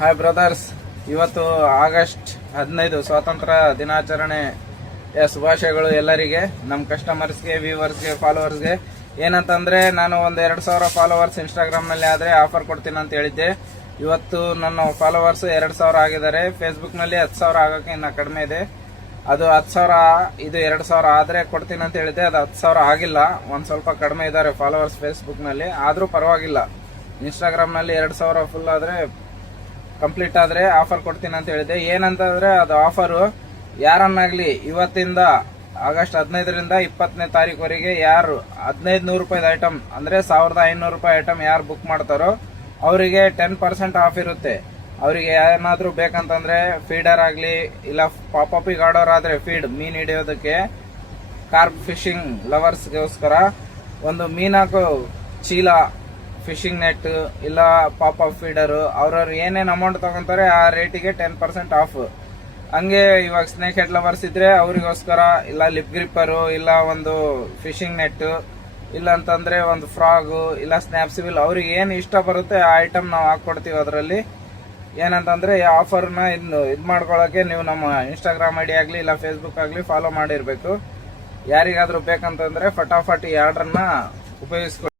Hi brothers, ಇವತ್ತು August 15 ಸ್ವಾತಂತ್ರ್ಯ ದಿನಾಚರಣೆಯ ಶುಭಾಶಯಗಳು ಎಲ್ಲರಿಗೆ, ನಮ್ಮ ಕಸ್ಟಮರ್ಸ್ಗೆ, ವ್ಯೂವರ್ಸ್ಗೆ, ಫಾಲೋವರ್ಸ್ಗೆ. ಏನಂತಂದ್ರೆ, ನಾನು ಒಂದು 2000 ಫಾಲೋವರ್ಸ್ ಇನ್ಸ್ಟಾಗ್ರಾಮ್ ನಲ್ಲಿ ಆದ್ರೆ ಆಫರ್ ಕೊಡ್ತೀನಿ ಅಂತ ಹೇಳಿದ್ದೆ. ಇವತ್ತು ನನ್ನ ಫಾಲೋವರ್ಸ್ 2000 ಆಗಿದ್ದಾರೆ. ಫೇಸ್ಬುಕ್ ನಲ್ಲಿ 10,000 ಆಗಕ್ಕೆ ಇನ್ನ ಕಡಿಮೆ ಇದೆ. ಅದು 10,000, ಇದು 2,000 ಆದ್ರೆ ಕೊಡ್ತೀನಿ ಅಂತ ಹೇಳಿದ್ದೆ. ಅದು 10,000 ಆಗಿಲ್ಲ, ಒಂದ್ ಸ್ವಲ್ಪ ಕಡಿಮೆ ಇದ್ದಾರೆ ಫಾಲೋವರ್ಸ್ ಫೇಸ್ಬುಕ್ ನಲ್ಲಿ. ಆದ್ರೂ ಪರವಾಗಿಲ್ಲ, ಇನ್ಸ್ಟಾಗ್ರಾಮ್ ನಲ್ಲಿ 2,000 ಫುಲ್ ಆದ್ರೆ, ಕಂಪ್ಲೀಟ್ ಆದ್ರೆ ಆಫರ್ ಕೊಡ್ತೀನಿ ಅಂತ ಹೇಳಿದೆ. ಏನಂತಂದ್ರೆ, ಅದು ಆಫರ್ ಯಾರನ್ನಾಗ್ಲಿ ಇವತ್ತಿಂದ ಆಗಸ್ಟ್ 15ರಿಂದ 20ನೇ ತಾರೀಕುವರೆಗೆ ಯಾರು 1500 ರೂಪಾಯಿ ಐಟಮ್ ಅಂದ್ರೆ 1500 ರೂಪಾಯಿ ಐಟಮ್ ಯಾರು ಬುಕ್ ಮಾಡ್ತಾರೋ ಅವರಿಗೆ 10% ಆಫ್ ಇರುತ್ತೆ. ಅವರಿಗೆ ಏನಾದ್ರೂ ಬೇಕಂತಂದ್ರೆ ಫೀಡರ್ ಆಗ್ಲಿ, ಇಲ್ಲ ಪಾಪಪ್ ಆರ್ಡರ್ ಆದ್ರೆ ಫೀಡ್ ಮೀನ್ ಹಿಡಿಯೋದಕ್ಕೆ, ಕಾರ್ಪ್ ಫಿಶಿಂಗ್ ಲವರ್ಸ್ಗೋಸ್ಕರ ಒಂದು ಮೀನಾಕು ಚೀಲ, ಫಿಶಿಂಗ್ ನೆಟ್, ಇಲ್ಲ ಪಾಪಪ್ ಫೀಡರ್, ಅವ್ರವ್ರು ಏನೇನ್ ಅಮೌಂಟ್ ತಗೊಂತಾರೆ ಆ ರೇಟಿಗೆ 10% ಆಫ್. ಹಂಗೆ ಇವಾಗ ಸ್ನೇಕ್ ಹೆಡ್ ಲವರ್ಸ್ ಇದ್ರೆ ಅವರಿಗೋಸ್ಕರ ಇಲ್ಲ ಲಿಪ್ ಗ್ರಿಪ್ಪರು, ಇಲ್ಲ ಒಂದು ಫಿಶಿಂಗ್ ನೆಟ್, ಇಲ್ಲ ಅಂತಂದ್ರೆ ಒಂದು ಫ್ರಾಗ್, ಇಲ್ಲ ಸ್ನ್ಯಾಪ್ಸಿಬಿಲ್, ಅವ್ರಿಗೆ ಏನ್ ಇಷ್ಟ ಬರುತ್ತೆ ಆ ಐಟಮ್ ನಾವು ಹಾಕೊಡ್ತೀವಿ. ಅದರಲ್ಲಿ ಏನಂತಂದ್ರೆ ಈ ಆಫರ್ನ ಇದ್ ಮಾಡ್ಕೊಳಕ್ಕೆ ನೀವು ನಮ್ಮ ಇನ್ಸ್ಟಾಗ್ರಾಮ್ ಐಡಿ ಆಗ್ಲಿ ಇಲ್ಲ ಫೇಸ್ಬುಕ್ ಆಗ್ಲಿ ಫಾಲೋ ಮಾಡಿರ್ಬೇಕು. ಯಾರಿಗಾದ್ರೂ ಬೇಕಂತಂದ್ರೆ ಫಟಾಫಟ್ ಈ ಆರ್ಡರ್ನ ಉಪಯೋಗಿಸ್ಕೊಳ್ಳಿ.